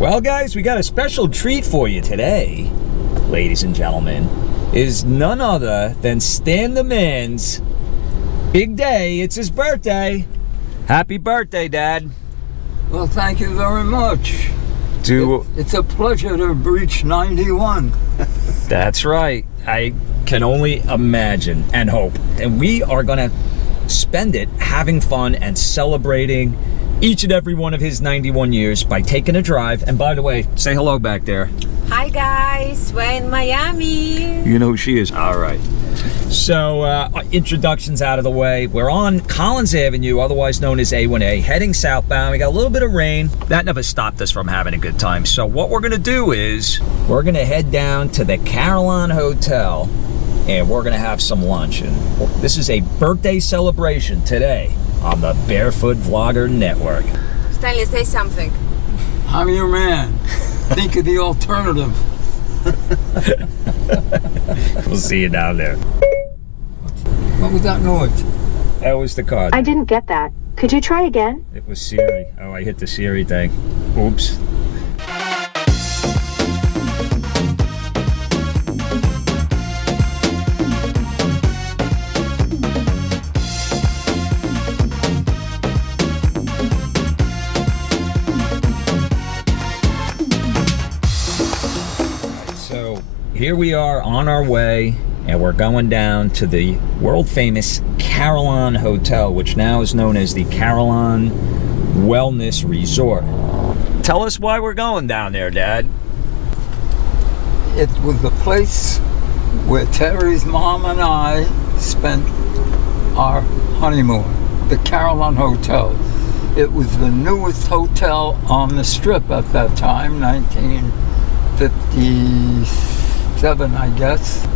Well, guys, we got a special treat for you today, ladies and gentlemen. Is none other than Stan the Man's big day. It's his birthday. Happy birthday, Dad. Well, thank you very much. It's a pleasure to reach 91. That's right. I can only imagine and hope. And we are going to spend it having fun and celebrating each and every one of his 91 years by taking a drive. And by the way, say hello back there. Hi guys, we're in Miami. You know who she is. All right. So, introductions out of the way. We're on Collins Avenue, otherwise known as A1A, heading southbound. We got a little bit of rain. That never stopped us from having a good time. So what we're gonna do is, we're gonna head down to the Carillon Hotel, and we're gonna have some lunch. And this is a birthday celebration today on the Barefoot Vlogger Network. Stanley, say something. I'm your man. Think of the alternative. We'll see you down there. What was that noise? That was the card. I didn't get that. Could you try again? It was Siri. Oh, I hit the Siri thing. Oops. Here we are on our way, and we're going down to the world-famous Carillon Hotel, which now is known as the Carillon Wellness Resort. Tell us why we're going down there, Dad. It was the place where Terry's mom and I spent our honeymoon, the Carillon Hotel. It was the newest hotel on the Strip at that time, 1957, I guess.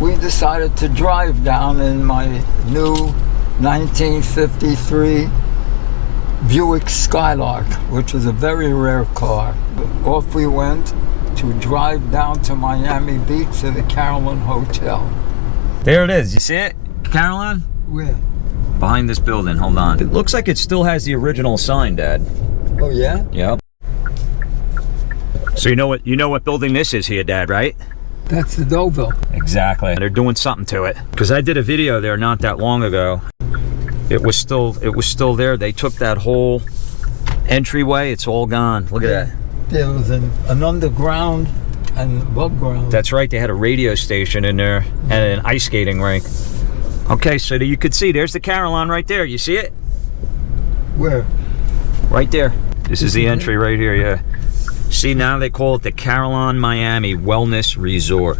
We decided to drive down in my new 1953 Buick Skylark, which is a very rare car. Off we went to drive down to Miami Beach to the Carillon Hotel. There it is. You see it? Carillon? Where? Behind this building. Hold on. It looks like it still has the original sign, Dad. Oh, yeah? Yep. So you know what building this is here, Dad, right? That's the Deauville. Exactly. They're doing something to it. Because I did a video there not that long ago. It was still there. They took that whole entryway. It's all gone. Look at that. There was an underground and above ground. That's right. They had a radio station in there and an ice skating rink. Okay, so you could see there's the Carillon right there. You see it? Where? Right there. This is the entry right here, yeah. See, now they call it the Carillon Miami Wellness Resort.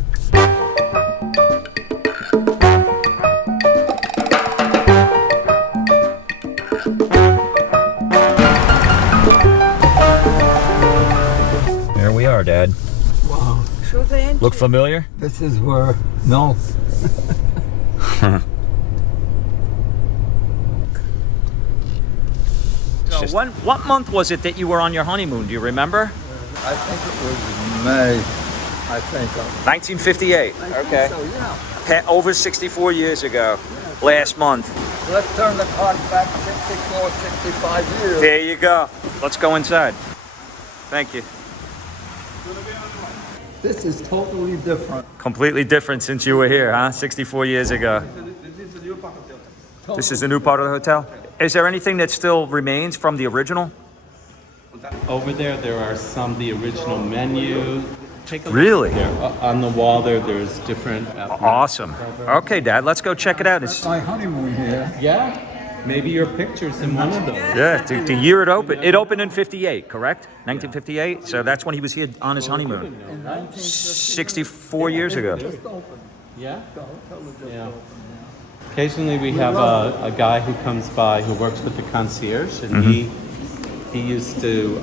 There we are, Dad. Wow. Look familiar? This is where, no. So what month was it that you were on your honeymoon? Do you remember? I think it was May, I think. 1958. Okay. So, yeah. Over 64 years ago. Yeah. Last month. Let's turn the clock back 64, 65 years. There you go. Let's go inside. Thank you. This is totally different. Completely different since you were here, huh? 64 years ago. This is the new part of the hotel? Is there anything that still remains from the original? Over there are some the original menu. Take a look. Really? There. On the wall there's different. Awesome. Okay, Dad, let's go check it out. That's my honeymoon here. Yeah. Maybe your picture's in one of those. Yeah, the year it opened. It opened in 58, correct? 1958? So that's when he was here on his honeymoon. 64 years ago. Yeah? Yeah. Occasionally we have a guy who comes by who works with the concierge, and he used to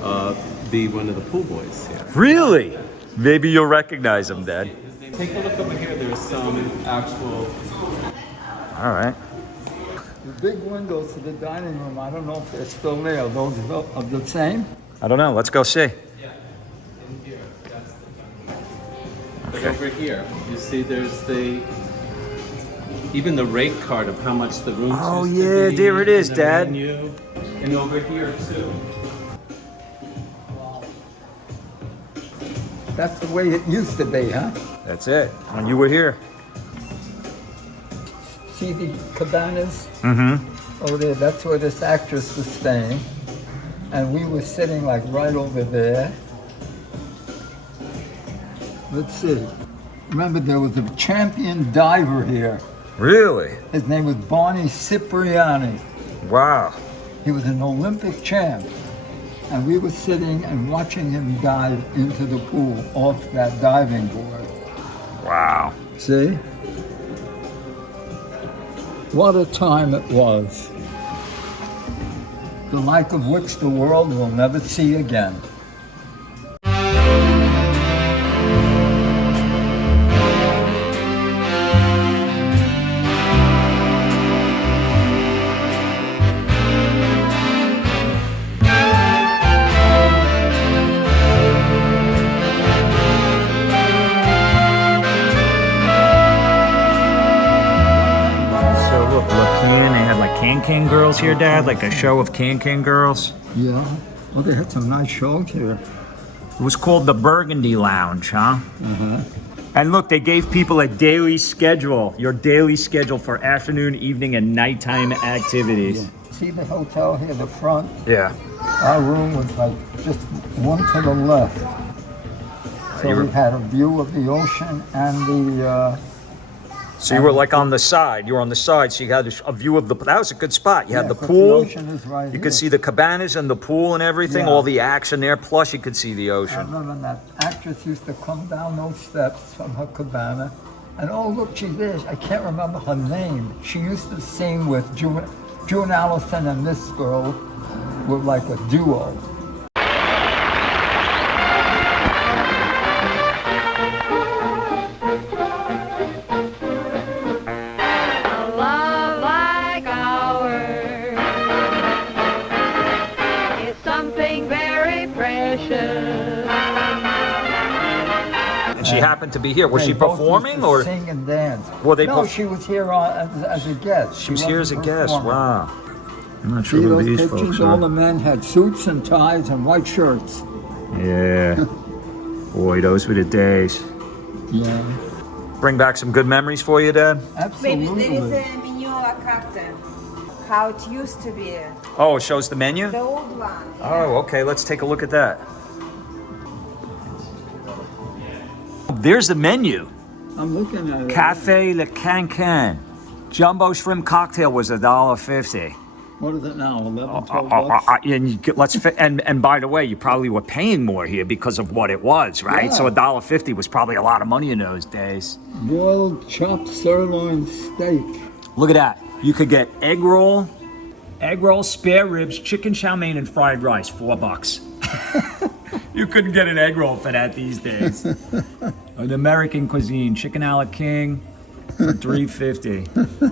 be one of the pool boys here. Really? Maybe you'll recognize him, Dad. Take a look over here. There's some actual... All right. The big windows to the dining room, I don't know if they're still there. Are those are the same? I don't know. Let's go see. Yeah. In here. That's the... Over here, you see there's even the rate card of how much the room Oh, yeah, there it is, Dad. Menu. And over here, too. That's the way it used to be, huh? That's it. When you were here. See the cabanas? Mm-hmm. Over there, that's where this actress was staying. And we were sitting like right over there. Let's see. Remember, there was a champion diver here. Really? His name was Barney Cipriani. Wow. He was an Olympic champ. And we were sitting and watching him dive into the pool off that diving board. Wow. See? What a time it was. The like of which the world will never see again. Can girls here, Dad? Like a show of Can girls? Yeah. Well, they had some nice shows here. It was called the Burgundy Lounge, huh? Uh-huh. And look, they gave people a daily schedule, your daily schedule for afternoon, evening, and nighttime activities. Yeah. See the hotel here, the front? Yeah. Our room was like just one to the left. So we had a view of the ocean and the... So you were like on the side. You were on the side, so you had a view of the... That was a good spot. You had the but pool. The ocean is right you here. could see the cabanas and the pool and everything, Yeah. all the action there. Plus, you could see the I ocean. remember that actress used to come down those steps from her cabana, and oh look, she's there. I can't remember her name. She used to sing with June Allison, and this girl were like a duo. She happened to be here. Was she both performing used to or? sing and dance? Well, they no, both- she was here as a guest. She was here as a wasn't guest. performing. Wow. I'm not sure See who those these pictures? folks All are. the men had suits and ties and white shirts. Yeah. Boy, those were the days. Yeah, Bring back some good memories for you, Dad? absolutely. Baby, there is a menu a la carte. How it used to be. Oh, it shows the menu? The old one. Oh, okay. Let's take a look at that. There's the menu. I'm looking at it. Cafe Le Cancan. Jumbo shrimp cocktail was $1.50. What is it now? 11, 12 bucks? And by the way, you probably were paying more here because of what it was, right? Yeah. So $1.50 was probably a lot of money in those days. Boiled chopped sirloin steak. Look at that. You could get egg roll, spare ribs, chicken chow mein, and fried rice, $4. You couldn't get an egg roll for that these days. An American cuisine, chicken a la king for $3.50.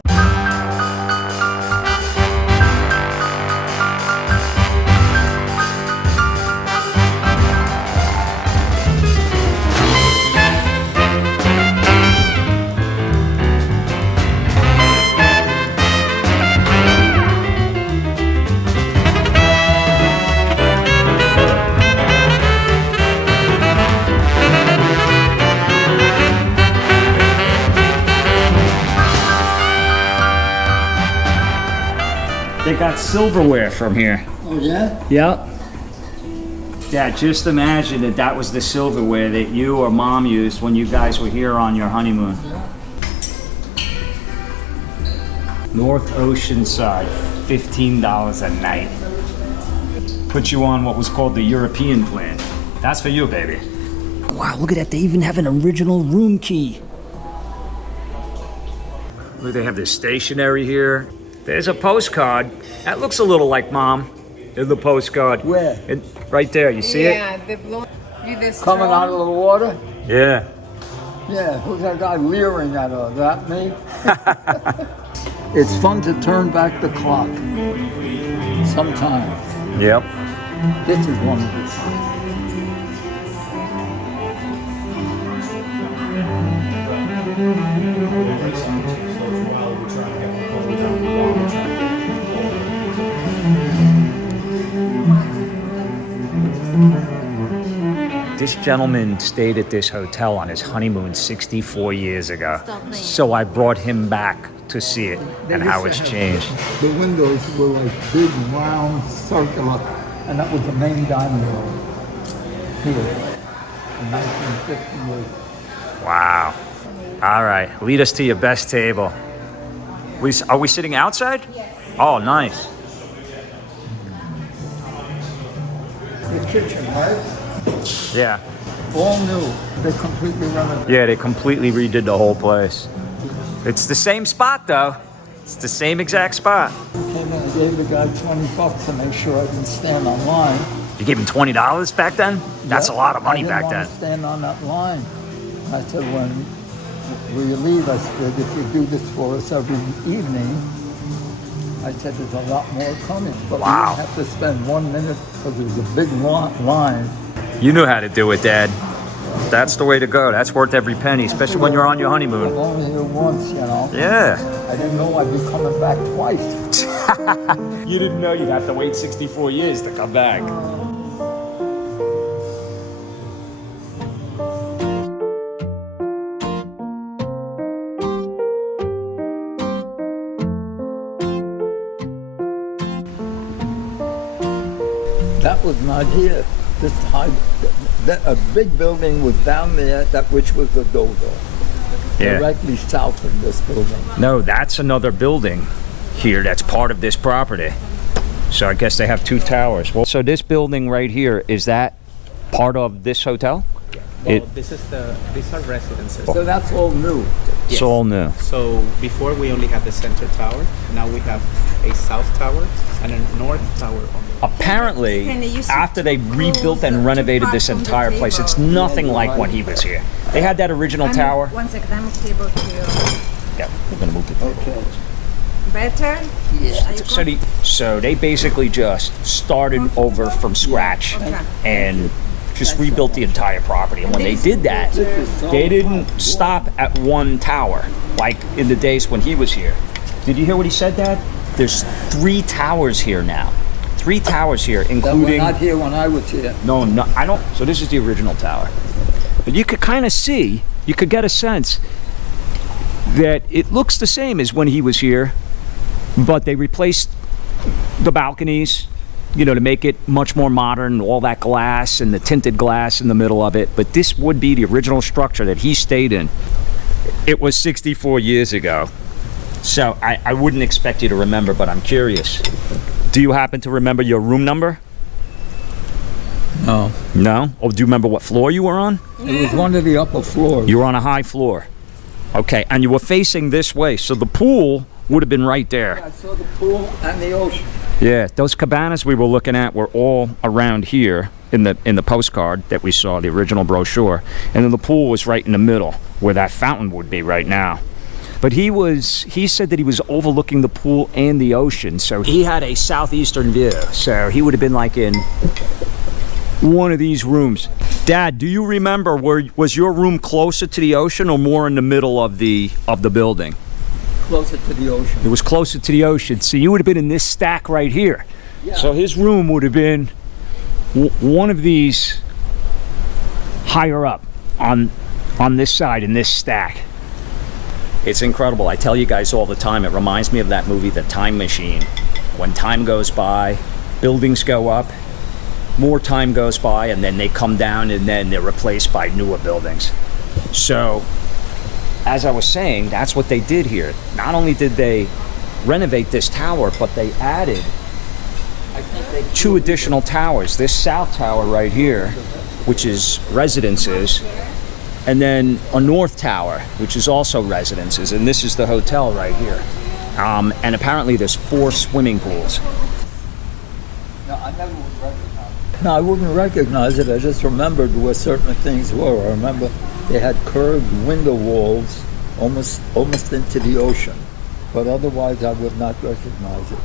They got silverware from here. Oh, yeah? Yep. Dad, just imagine that was the silverware that you or Mom used when you guys were here on your honeymoon. North Ocean side, $15 a night. Put you on what was called the European plan. That's for you, baby. Wow, look at that. They even have an original room key. Look, they have this stationery here. There's a postcard. That looks a little like Mom. There's the postcard. Where? Right there, you see it? Yeah, the blonde with the Coming straw. out of the water? Yeah. Yeah, who's that guy leering at her? That me? It's fun to turn back the clock. Sometimes. Yep. This is one of the times. This gentleman stayed at this hotel on his honeymoon 64 years ago. So I brought him back to see it and how it's changed. The windows were like big, round, circular, and that was the main dining room here in 1958. Wow. All right, lead us to your best table. Are we sitting outside? Yes. Oh, nice. The kitchen, right? Yeah. All new. They completely renovated. Yeah, they completely redid the whole place. It's the same spot, though. It's the same exact spot. Came in and gave the guy $20 to make sure I didn't stand on line. You gave him $20 back then? That's a lot of money back then. I didn't want to stand on that line. I said, when you leave, I said, if you do this for us every evening, I said, there's a lot more coming. But Wow. we didn't have to spend 1 minute because there was a big line. You knew how to do it, Dad. That's the way to go. That's worth every penny, especially when you're on your I'm honeymoon. only here once, you know. Yeah. I didn't know I'd be coming back twice. You didn't know you'd have to wait 64 years to come back. That was not here. This high, a big building was down there, that which was the Dover. Yeah. Directly south of this building. No, that's another building here that's part of this property. So I guess they have two towers. Well, so this building right here, is that part of this hotel? Well, these are residences. So that's all new. It's all new. So before we only had the center tower. Now we have a south tower and a north tower on the Apparently, after they rebuilt and renovated this entire place, it's nothing like when he was here. They had that original tower. One second, I'm able to. Yeah, we're gonna move it. Okay. Better? Yeah. So they basically just started over from scratch and just rebuilt the entire property. And when they did that, they didn't stop at one tower like in the days when he was here. Did you hear what he said, Dad? There's 3 towers here now. 3 towers here, That were including. not here when I was here. No, I don't. So this is the original tower. But you could kind of see, you could get a sense that it looks the same as when he was here, but they replaced the balconies, you know, to make it much more modern, all that glass and the tinted glass in the middle of it. But this would be the original structure that he stayed in. It was 64 years ago. So I wouldn't expect you to remember, but I'm curious. Do you happen to remember your room number? No. No? Or do you remember what floor you were on? It was one of the upper floors. You were on a high floor. Okay, and you were facing this way, so the pool would have been right there. I saw the pool and the ocean. Yeah, those cabanas we were looking at were all around here in the postcard that we saw, the original brochure. And then the pool was right in the middle, where that fountain would be right now. But he said that he was overlooking the pool and the ocean, so he had a southeastern view. So he would have been like in one of these rooms. Dad, do you remember, was your room closer to the ocean or more in the middle of the building? Closer to the ocean. It was closer to the ocean, so you would have been in this stack right here. Yeah. So his room would have been one of these higher up on this side in this stack. It's incredible. I tell you guys all the time, it reminds me of that movie, The Time Machine. When time goes by, buildings go up, more time goes by, and then they come down, and then they're replaced by newer buildings. So, as I was saying, that's what they did here. Not only did they renovate this tower, but they added 2 additional towers. This south tower right here, which is residences, and then a north tower, which is also residences, and this is the hotel right here. And apparently there's 4 swimming pools. No, I never would recognize it. No, I wouldn't recognize it. I just remembered where certain things were. I remember they had curved window walls almost into the ocean. But otherwise, I would not recognize it.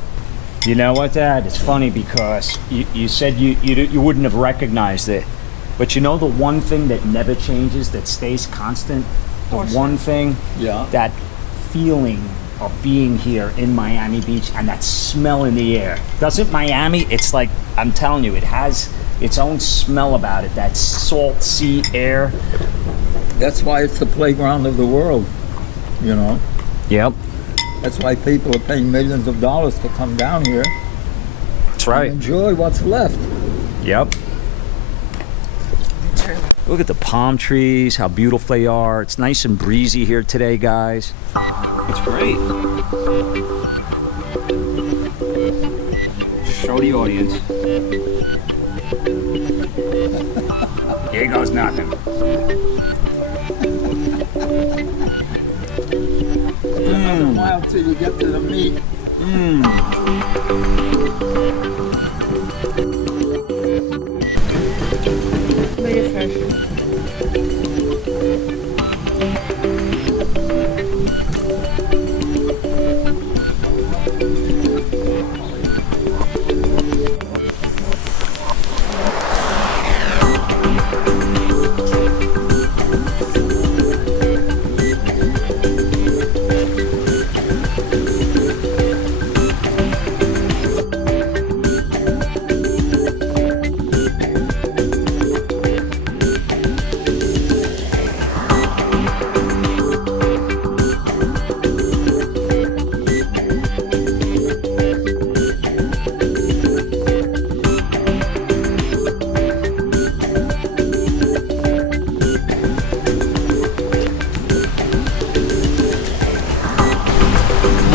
You know what, Dad? It's funny because you said you wouldn't have recognized it. But you know the one thing that never changes, that stays constant? The one thing, Yeah. that feeling of being here in Miami Beach and that smell in the air. Doesn't Miami, it's like, I'm telling you, it has its own smell about it, that salt sea air. That's why it's the playground of the world, you know. Yep. That's why people are paying millions of dollars to come down here That's right. and enjoy what's left. Yep. Look at the palm trees, how beautiful they are. It's nice and breezy here today, guys. It's great. Show the audience. Here goes nothing. Another mile till you get to the meat. Very fresh.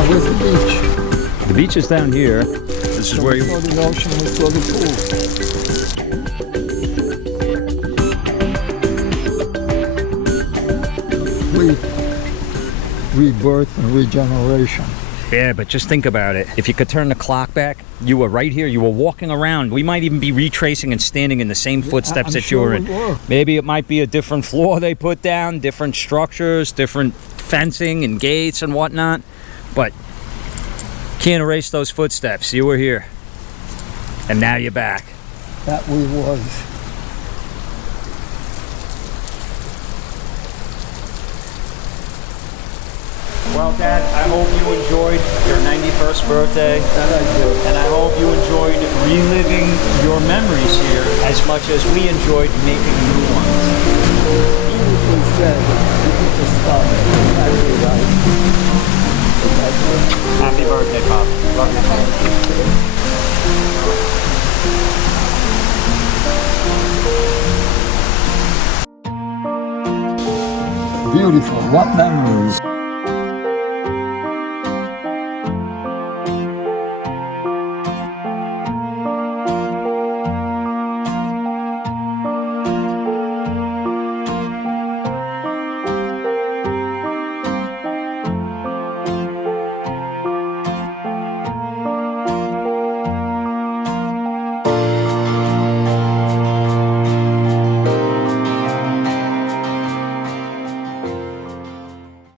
Where's the beach? The beach is down here. This is where We you... saw the ocean, we saw the pool. Complete rebirth and regeneration. Yeah, but just think about it. If you could turn the clock back, you were right here. You were walking around. We might even be retracing and standing in the same footsteps I'm that you were sure in. we were. Maybe it might be a different floor they put down, different structures, different fencing and gates and whatnot. But can't erase those footsteps. You were here. And now you're back. That we was. Well, Dad, I hope you enjoyed your 91st birthday. That I did. And I hope you enjoyed reliving your memories here as much as we enjoyed making new ones. Beautifully said. Beautiful stuff. Exactly right. Happy birthday, Pop. Love you, Pop. Beautiful. What memories.